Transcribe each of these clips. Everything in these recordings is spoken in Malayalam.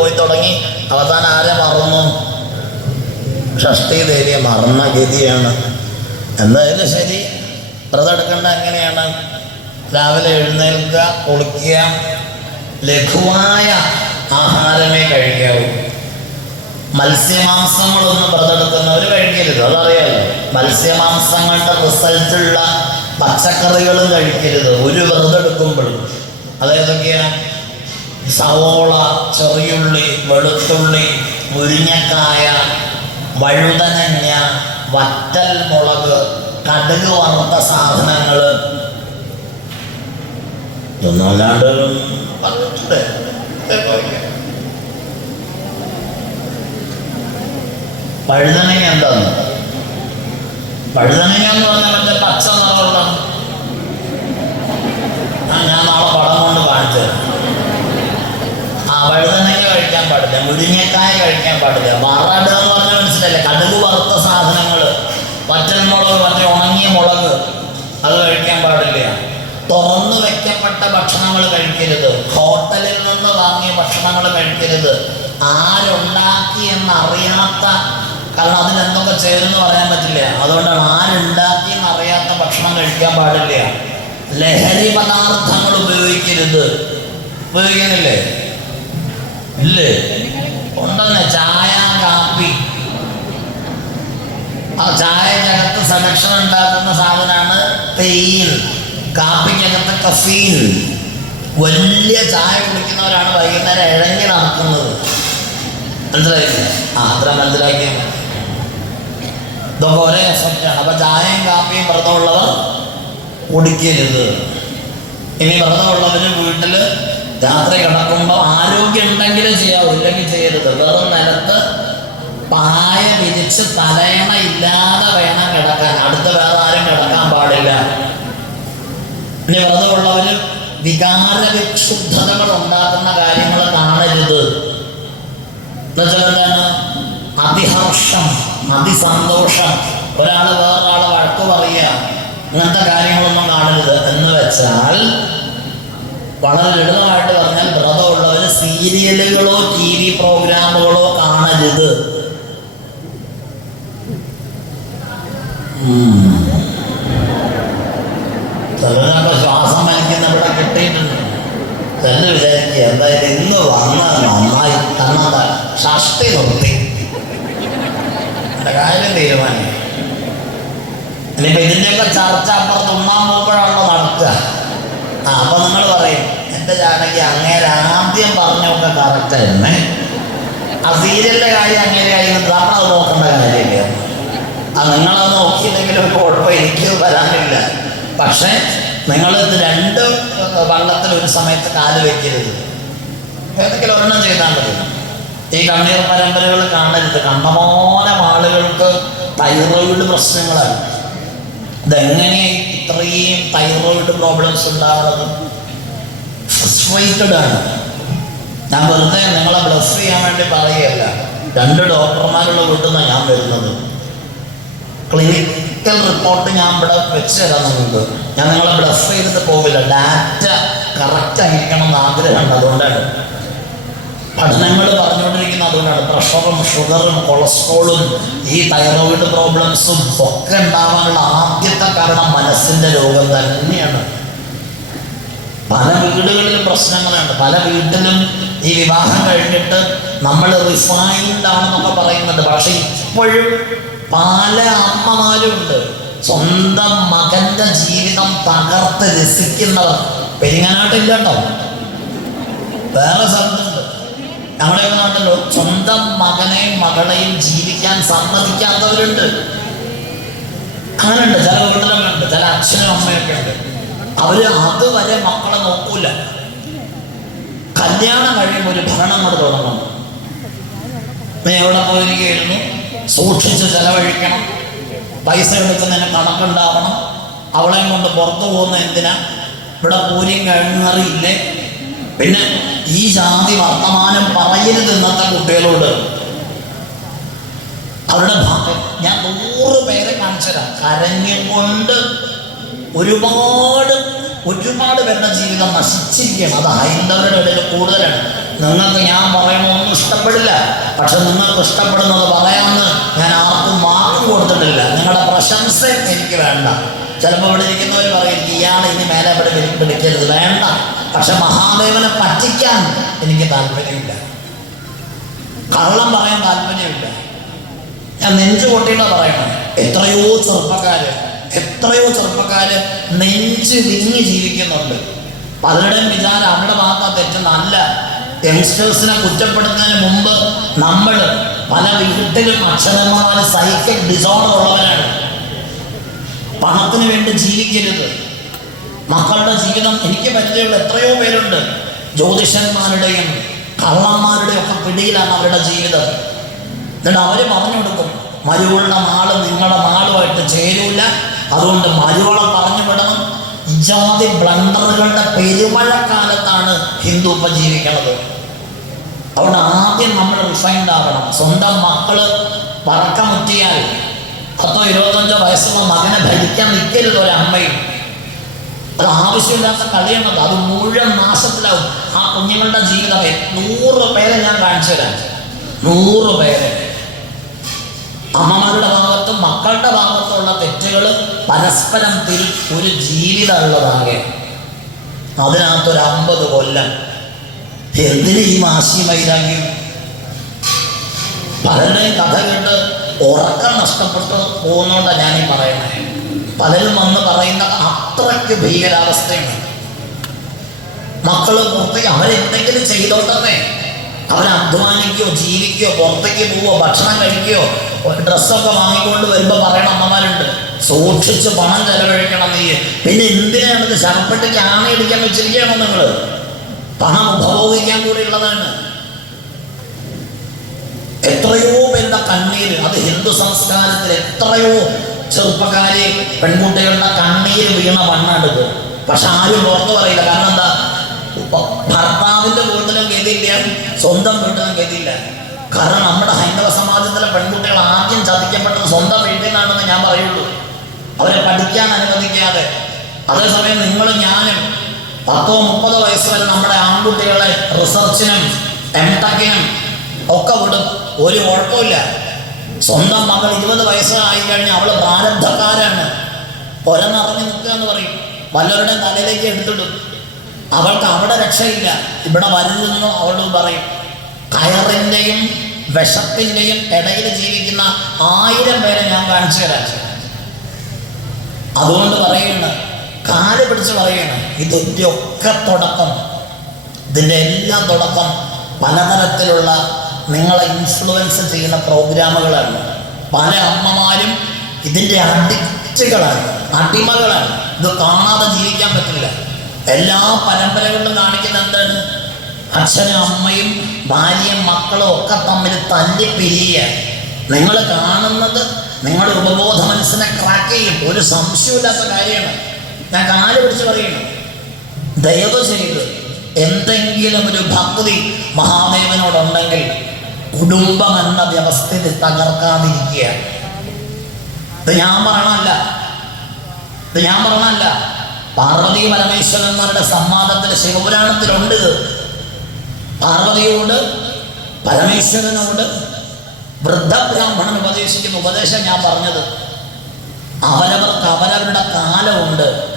പോയി തുടങ്ങി. അവസാനം ആരെ മറന്നു? ഷഷ്ടി ദേവിയെ മറന്ന ഗതിയാണ്. എന്തായാലും ശരി. വ്രതം എടുക്കേണ്ട എങ്ങനെയാണ്? രാവിലെ എഴുന്നേൽക്കുക കുളിക്കുക ലഘുവായ ആഹാരമേ കഴിക്കാവൂ. മത്സ്യമാംസങ്ങളൊന്നും വ്രതെടുക്കുന്നവർ കഴിക്കരുത് അതറിയാലോ. മത്സ്യമാംസങ്ങളുടെ റിസൾട്ടുള്ള പച്ചക്കറികളും കഴിക്കരുത്. ഒരു വ്രതെടുക്കുമ്പോഴും അതേതൊക്കെയാ സവോള ചെറിയുള്ളി വെളുത്തുള്ളി മുരിങ്ങക്കായ വഴുതനങ്ങ വറ്റൽ മുളക് കടുക് വറുത്ത സാധനങ്ങൾ. വഴുതനങ്ങ എന്താണ് വഴുതനങ്ങ എന്ന് പറഞ്ഞാൽ മറ്റേ പച്ച നിറമുള്ള ആ ഞാൻ നാളെ പടം കൊണ്ട് കാണിച്ചു തരാം. ആ വഴുതനങ്ങ കഴിക്കാൻ പാടില്ല മുരിങ്ങക്കായ കഴിക്കാൻ പാടില്ല. വറട് എന്ന് പറഞ്ഞാൽ മനസ്സിലല്ലേ കടുക് വറുത്ത സാധനങ്ങൾ വറ്റൽ മുളക് ഉണങ്ങിയ മുളക് അത് കഴിക്കാൻ പാടില്ല. തുറന്നു വെക്കപ്പെട്ട ഭക്ഷണങ്ങൾ കഴിക്കരുത്. ഹോട്ടലിൽ നിന്ന് വാങ്ങിയ ഭക്ഷണങ്ങൾ കഴിക്കരുത്. ആരുണ്ടാക്കി എന്നറിയാത്ത കാരണം അതിന് എന്തൊക്കെ ചേരുന്ന് പറയാൻ പറ്റില്ല. അതുകൊണ്ടാണ് ആരുണ്ടാക്കി എന്നറിയാത്ത ഭക്ഷണം കഴിക്കാൻ പാടില്ല. ലഹരി പദാർത്ഥങ്ങൾ ഉപയോഗിക്കരുത്. ഉപയോഗിക്കുന്നില്ലേ? ഇല്ലേ? ഉണ്ടെന്ന് ചായ കാപ്പി. ആ ചായക്കകത്ത് സെലക്ഷൻ ഉണ്ടാക്കുന്ന സാധനമാണ് തേയിൽ കാപ്പിക്കകത്ത് കഫീൻ. വലിയ ചായ കുടിക്കുന്നവരാണ് വൈകുന്നേരം ഇഴങ്ങി നടക്കുന്നത്. മനസ്സിലായില്ലേ ആ അത്ര മനസ്സിലാക്കി. ഇതൊക്കെ ഒരേ എഫക്റ്റാണ് അപ്പൊ ചായയും കാപ്പിയും വ്രതമുള്ളവർ കുടിക്കരുത്. ഇനി വ്രതമുള്ളവർ വീട്ടിൽ രാത്രി കിടക്കുമ്പോൾ ആരോഗ്യം ഉണ്ടെങ്കിലും ചെയ്യാവൂ ഇല്ലെങ്കിൽ ചെയ്യരുത്. വെറും നിലത്ത് പായ വിരിച്ച് തലയണ ഇല്ലാതെ വേണം കിടക്കാൻ. അടുത്ത് വേറെ ആരും കിടക്കാൻ പാടില്ല. ഇനി വ്രതമുള്ളവര് വികാര വിക്ഷുബ്ധതകൾ ഉണ്ടാക്കുന്ന കാര്യങ്ങൾ കാണരുത്. എന്നുവെച്ചാൽ എന്താണ് അതിഹർഷം അതിസന്തോഷം. ഒരാൾ വേറൊരാളെ വഴക്ക് പറയുക. അങ്ങനത്തെ കാര്യങ്ങളൊന്നും കാണരുത്. എന്ന് വെച്ചാൽ വളരെ ലളിതമായിട്ട് പറഞ്ഞാൽ വ്രതമുള്ളവന് സീരിയലുകളോ ടി വി പ്രോഗ്രാമുകളോ കാണരുത്. ശ്വാസം വലിക്കുന്ന ഇവിടെ കിട്ടിയിട്ടുണ്ട്. തന്നെ വിചാരിക്കുക എന്തായാലും ഇന്ന് വന്നാൽ നന്നായി കാരണം ഷഷ്ടി നിർത്തി. കാര്യം തീരുമാനം ഇനിയിപ്പോ ഇതിന്റെയൊക്കെ ചർച്ച അപ്പുറത്ത് ഉണ്ണാൻ പോകുമ്പോഴാണല്ലോ നടക്കുക. ആ അപ്പൊ നിങ്ങൾ പറയും എന്റെ അങ്ങേര ആദ്യം പറഞ്ഞൊക്കെ കറക്റ്റ് തന്നെ ആ സീരിയലിന്റെ കാര്യം അങ്ങനെ ആയിരുന്നു നമ്മളത് നോക്കേണ്ട കാര്യമില്ല. ആ നിങ്ങളത് നോക്കിയില്ലെങ്കിലും കുഴപ്പം എനിക്ക് വരാനില്ല. പക്ഷേ ഇത് രണ്ട് വള്ളത്തിൽ ഒരു സമയത്ത് കാൽ വെക്കരുത്. ഏതെങ്കിലും ഒരെണ്ണം ചെയ്താൽ മതി. ഈ കണ്ണീർ പരമ്പരകൾ കാണരുത്. കണ്ടമാനം ആളുകൾക്ക് തൈറോയിഡ് പ്രശ്നങ്ങളാണ്. ഇതെങ്ങനെ ഇത്രയും തൈറോയിഡ് പ്രോബ്ലംസ് ഉണ്ടാവുന്നത്? ഫ്രസ്ട്രേറ്റഡ് ആണ് ഞാൻ വെറുതെ നിങ്ങളെ ബ്ലസ് ചെയ്യാൻ വേണ്ടി പറയുകയല്ല. രണ്ട് ഡോക്ടർമാരുള്ള വീട്ടിൽ ഞാൻ വരുന്നത്. ക്ലിനിക്കൽ റിപ്പോർട്ട് ഞാൻ ഇവിടെ വെച്ച് തരാം നിങ്ങൾക്ക്. ഞാൻ നിങ്ങളെ ബ്ലസ് ചെയ്തിട്ട് പോവില്ല. ഡാറ്റ കറക്റ്റ് ആയിരിക്കണം എന്ന് ആഗ്രഹമുണ്ട് അതുകൊണ്ടാണ്. പഠനങ്ങൾ പറഞ്ഞുകൊണ്ടിരിക്കുന്ന അതുകൊണ്ടാണ്. പ്രഷറും ഷുഗറും കൊളസ്ട്രോളും ഈ തൈറോയിഡ് പ്രോബ്ലംസും ഒക്കെ ഉണ്ടാവാനുള്ള ആദ്യത്തെ കാരണം മനസ്സിന്റെ രോഗം തന്നെയാണ്. പല വീടുകളിലും പ്രശ്നങ്ങളുണ്ട്. പല വീട്ടിലും ഈ വിവാഹം കഴിഞ്ഞിട്ട് നമ്മൾ റിഫൈൻഡ് ആണെന്നൊക്കെ പറയുന്നുണ്ട്. പക്ഷെ ഇപ്പോഴും പല അമ്മമാരുണ്ട്. സ്വന്തം മകന്റെ ജീവിതം തകർത്ത് രസിക്കുന്നവർ. പെരിങ്ങനാട്ടില്ല കേട്ടോ വേറെ സ്ഥലത്തുണ്ട്. നമ്മുടെ നാട്ടിലോ സ്വന്തം മകനെയും മകളെയും ജീവിക്കാൻ സമ്മതിക്കാത്തവരുണ്ട്. അങ്ങനെയുണ്ട് ചില വീട്ടിലൊക്കെ ഉണ്ട്. ചില അച്ഛനും അമ്മയൊക്കെ ഉണ്ട്. അവർ അതുവരെ മക്കളെ നോക്കൂല. കല്യാണം കഴിയുമ്പോൾ ഒരു ഭരണം കൊണ്ട് തുടങ്ങണം. എവിടെ പോയിരിക്കുന്നു സൂക്ഷിച്ച് ചെലവഴിക്കണം. പൈസ എടുക്കുന്നതിന് കണക്കുണ്ടാവണം. അവളെയും കൊണ്ട് പുറത്തു പോകുന്ന എന്തിനാ? ഇവിടെ പൂരിയും കഴിഞ്ഞറിയില്ലേ പിന്നെ ഈ ജാതി വർത്തമാനം പറയരുത് ഇന്നത്തെ കുട്ടികളോട്. അവരുടെ ഞാൻ നൂറ് പേരെ കാണിച്ചുതരാം. കരഞ്ഞുകൊണ്ട് ഒരുപാട് ഒരുപാട് പേരുടെ ജീവിതം നശിച്ചിരിക്കുകയാണ്. അത് ഹൈന്ദവരുടെ ഇടയിൽ കൂടുതലാണ്. നിങ്ങൾക്ക് ഞാൻ പറയണമൊന്നും ഇഷ്ടപ്പെടില്ല. പക്ഷെ നിങ്ങൾക്ക് ഇഷ്ടപ്പെടുന്നത് പറയാമെന്ന് ഞാൻ ആർക്കും മാർക്കും കൊടുത്തിട്ടില്ല. നിങ്ങളുടെ പ്രശംസ എനിക്ക് വേണ്ട. ചിലപ്പോൾ ഇവിടെ ഇരിക്കുന്നവർ പറയും ഇയാൾ ഇനി മേലെ ഇവിടെ വിളിക്കരുത് വേണ്ട. പക്ഷെ മഹാദേവനെ പറ്റിക്കാൻ എനിക്ക് താല്പര്യമില്ല. കള്ളം പറയാൻ താല്പര്യമില്ല. ഞാൻ നെഞ്ചു കൊട്ടിയിട്ടാണ് പറയണം എത്രയോ ചെറുപ്പക്കാര് എത്രയോ ചെറുപ്പക്കാര് നെഞ്ച് വിങ്ങി ജീവിക്കുന്നുണ്ട്. പലരുടെയും വിചാരം അവരുടെ ഭാഗത്ത് തെറ്റുന്നല്ല യങ്സ്റ്റേഴ്സിനെ കുറ്റപ്പെടുത്തുന്നതിന് മുമ്പ് നമ്മൾ പല വീട്ടിലും അക്ഷരന്മാർ സൈക്കിൾ ഡിസോർഡർ ഉള്ളവരാണ്. പണത്തിന് വേണ്ടി ജീവിക്കരുത്. മക്കളുടെ ജീവിതം എനിക്ക് പരിചയമുള്ള എത്രയോ പേരുണ്ട്. ജ്യോതിഷന്മാരുടെയും കള്ളന്മാരുടെയും ഒക്കെ പിടിയിലാണ് അവരുടെ ജീവിതം. എന്നിട്ട് അവർ പറഞ്ഞു കൊടുക്കും മരുവുള്ള നാൾ നിങ്ങളുടെ നാളുമായിട്ട് ചേരൂല. അതുകൊണ്ട് മരുവളം പറഞ്ഞു വിടണം. ജാതി ബ്ലണ്ടറുകളുടെ പെരുമഴക്കാലത്താണ് ഹിന്ദു ഇപ്പം ജീവിക്കണത് അതുകൊണ്ട് ആദ്യം നമ്മൾ റിഫൈൻഡ് ആവണം. സ്വന്തം മക്കൾ പറക്കമുറ്റിയാൽ പത്തോ ഇരുപത്തഞ്ചോ വയസ്സുള്ള മകനെ ഭരിക്കാൻ നിൽക്കരുത് ഒരമ്മയും അത് ആവശ്യമില്ലാത്ത കളിയണത് അത് മുഴുവൻ നാശത്തിലാവും. ആ കുഞ്ഞുങ്ങളുടെ ജീവിതം നൂറ് പേരെ ഞാൻ കാണിച്ചു തരാം. നൂറ് പേരെ. അമ്മമാരുടെ ഭാഗത്തും മക്കളുടെ ഭാഗത്തുള്ള തെറ്റുകൾ പരസ്പരം തിരി ഒരു ജീവിതമുള്ളതാകെ. അതിനകത്തൊരു അമ്പത് കൊല്ലം. എന്തിന് ഈ മാസി വൈരാഗ്യം പലരുടെയും കഥ കേട്ട് ഉറക്കം നഷ്ടപ്പെട്ടു ഞാൻ ഈ പറയുന്നത് പലരും വന്ന് പറയുന്ന അത്രയ്ക്ക് ഭീകരാവസ്ഥയാണ്. മക്കൾ പുറത്തേക്ക് അവരെന്തെങ്കിലും ചെയ്തോട്ടെ അവൻ അധ്വാനിക്കോ ജീവിക്കോ പുറത്തേക്ക് പോവോ ഭക്ഷണം കഴിക്കോ ഡ്രസ്സൊക്കെ വാങ്ങിക്കൊണ്ട് വരുമ്പോൾ പറയണ അമ്മമാരുണ്ട് സൂക്ഷിച്ച് പണം ചെലവഴിക്കണം നീ. പിന്നെ എന്തിനാണ് ഇത് ശവപ്പെട്ടിക്ക് ആണയിടിക്കാൻ വെച്ചിരിക്കുകയാണോ നിങ്ങൾ പണം ഉപഭോഗിക്കാൻ കൂടി ഉള്ളതാണ്. എത്രയോ പേരുടെ കണ്ണീര് അത് ഹിന്ദു സംസ്കാരത്തിൽ എത്രയോ ചെറുപ്പക്കാരെ പെൺകുട്ടികളുടെ കണ്ണീര് വീണ മണ്ണാണിത് പക്ഷെ ആരും പുറത്തു പറയില്ല. കാരണം എന്താ? ഭർത്താവിന്റെ കൂടുതലും ഗതിയില്ല സ്വന്തം വീട്ടിലും ഗതിയില്ല. കാരണം നമ്മുടെ ഹൈന്ദവ സമാജത്തിലെ പെൺകുട്ടികൾ ആദ്യം ചതിക്കപ്പെട്ടത് സ്വന്തം വീട്ടിൽ നിന്നാണെന്ന് ഞാൻ പറയുള്ളൂ. അവരെ പഠിക്കാൻ അനുവദിക്കാതെ. അതേസമയം നിങ്ങളും ഞാനും പത്തോ മുപ്പതോ വയസ്സ് വരെ നമ്മുടെ ആൺകുട്ടികളെ റിസർച്ചിനും എം ടെക്കിനും ഒക്കെ വിടും. ഒരു കുഴപ്പമില്ല. സ്വന്തം മകൾ ഇരുപത് വയസ്സായി കഴിഞ്ഞാൽ അവൾ പ്രാരബ്ധക്കാരാണ്. പൊരനിറങ്ങി നിൽക്കുക എന്ന് പറയും. വല്ലവരുടെയും തലയിലേക്ക് എടുത്തിടും. അവൾക്ക് അവിടെ രക്ഷയില്ല. ഇവിടെ വരുന്നു അവളോട് പറയും. കയറിന്റെയും വിഷത്തിന്റെയും ഇടയിൽ ജീവിക്കുന്ന ആയിരം പേരെ ഞാൻ കാണിച്ചു തരാം. അതുകൊണ്ട് പറയുകയാണ് കാൽ പിടിച്ച് പറയുകയാണ് ഇതിന്റെ ഒക്കെ തുടക്കം. ഇതിന്റെ എല്ലാം തുടക്കം പലതരത്തിലുള്ള നിങ്ങളെ ഇൻഫ്ലുവൻസ് ചെയ്യുന്ന പ്രോഗ്രാമുകളാണ്. പല അമ്മമാരും ഇതിന്റെ അഡിക്റ്റുകളാണ് അടിമകളാണ്. ഇത് കാണാതെ ജീവിക്കാൻ പറ്റില്ല. എല്ലാ പരമ്പരകളിലും കാണിക്കുന്ന എന്താണ്? അച്ഛനും അമ്മയും ഭാര്യയും മക്കളും ഒക്കെ തമ്മിൽ തല്ലി പിരിയ നിങ്ങൾ കാണുന്നത് നിങ്ങളുടെ ഉപബോധ മനസ്സിനെ ക്രാക്ക് ചെയ്യും. ഒരു സംശയമില്ലാത്ത കാര്യമാണ്. ഞാൻ കാൽ പിടിച്ച് പറയുന്നു. ദയവ് ചെയ്ത് എന്തെങ്കിലും ഒരു ഭക്തി മഹാദേവനോടുണ്ടെങ്കിൽ കുടുംബം എന്ന വ്യവസ്ഥിതി തകർക്കാതിരിക്കുക. ഇത് ഞാൻ പറയണമല്ല ഇത് ഞാൻ പറഞ്ഞല്ല പാർവതി പരമേശ്വരന്മാരുടെ സംവാദത്തിൽ ശിവപുരാണത്തിലുണ്ട്. പാർവതിയോട് പരമേശ്വരനോട് വൃദ്ധബ്രാഹ്മണൻ ഉപദേശിക്കുന്ന ഉപദേശം ഞാൻ പറഞ്ഞത്. അവരവർക്ക് അവരവരുടെ കാലമുണ്ട്.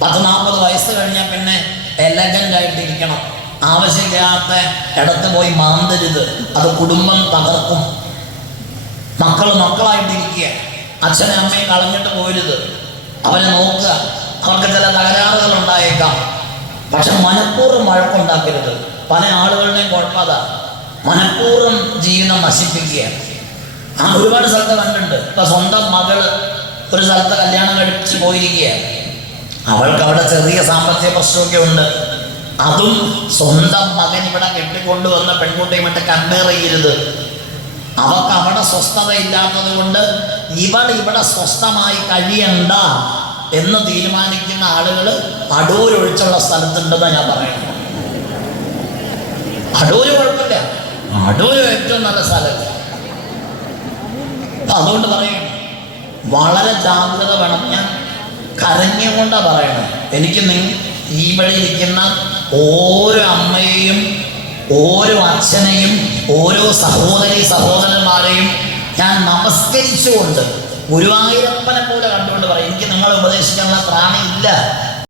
പത്ത് നാൽപ്പത് വയസ്സ് കഴിഞ്ഞാൽ പിന്നെ എലഗന്റ് ആയിട്ടിരിക്കണം. ആവശ്യമില്ലാത്ത ഇടത്ത് പോയി മാന്തരുത്. അത് കുടുംബം തകർക്കും. മക്കൾ മക്കളായിട്ടിരിക്കുക. അച്ഛനെ അമ്മയെ കളഞ്ഞിട്ട് പോരുത്. അവരെ നോക്കുക. അവർക്ക് ചില തകരാറുകൾ ഉണ്ടായേക്കാം പക്ഷെ മനഃപൂർവം വഴക്കുണ്ടാക്കരുത്. പല ആളുകളുടെയും കുഴപ്പതാ മനഃപൂർവം ജീവിതം നശിപ്പിക്കുക ആ ഒരുപാട് സ്ഥലത്ത് കണ്ടിട്ടുണ്ട്. ഇപ്പൊ സ്വന്തം മകൾ ഒരു സ്ഥലത്ത് കല്യാണം കഴിച്ച് പോയിരിക്കുകയാണ്. അവൾക്ക് അവിടെ ചെറിയ സാമ്പത്തിക പ്രശ്നമൊക്കെ ഉണ്ട്. അതും സ്വന്തം മകൻ ഇവിടെ കെട്ടിക്കൊണ്ടുവന്ന പെൺകുട്ടിയുമായിട്ട് കമ്പയർ ചെയ്യരുത്. അവർക്ക് അവിടെ സ്വസ്ഥത ഇല്ലാത്തത് കൊണ്ട് ഇവൾ ഇവിടെ സ്വസ്ഥമായി കഴിയണ്ട. എന്ന് തീരുമാനിക്കുന്ന ആളുകൾ അടൂരൊഴിച്ചുള്ള സ്ഥലത്തുണ്ടെന്ന് ഞാൻ പറയുന്നു അടൂര് കുഴപ്പമില്ല. അടൂര് ഏറ്റവും നല്ല സ്ഥലം. അതുകൊണ്ട് പറയും വളരെ ജാഗ്രത വേണം. ഞാൻ കരഞ്ഞുകൊണ്ടാണ് പറയണത്. എനിക്ക് വഴി ഇരിക്കുന്ന ഓരോ അമ്മയെയും ഓരോ അച്ഛനെയും ഓരോ സഹോദരി സഹോദരന്മാരെയും ഞാൻ നമസ്കരിച്ചുകൊണ്ട് ഗുരുവായൂരപ്പനെ പോലെ കണ്ടുകൊണ്ട് പറയും എനിക്ക് നിങ്ങളെ ഉപദേശിക്കാനുള്ള ത്രാണിയില്ല.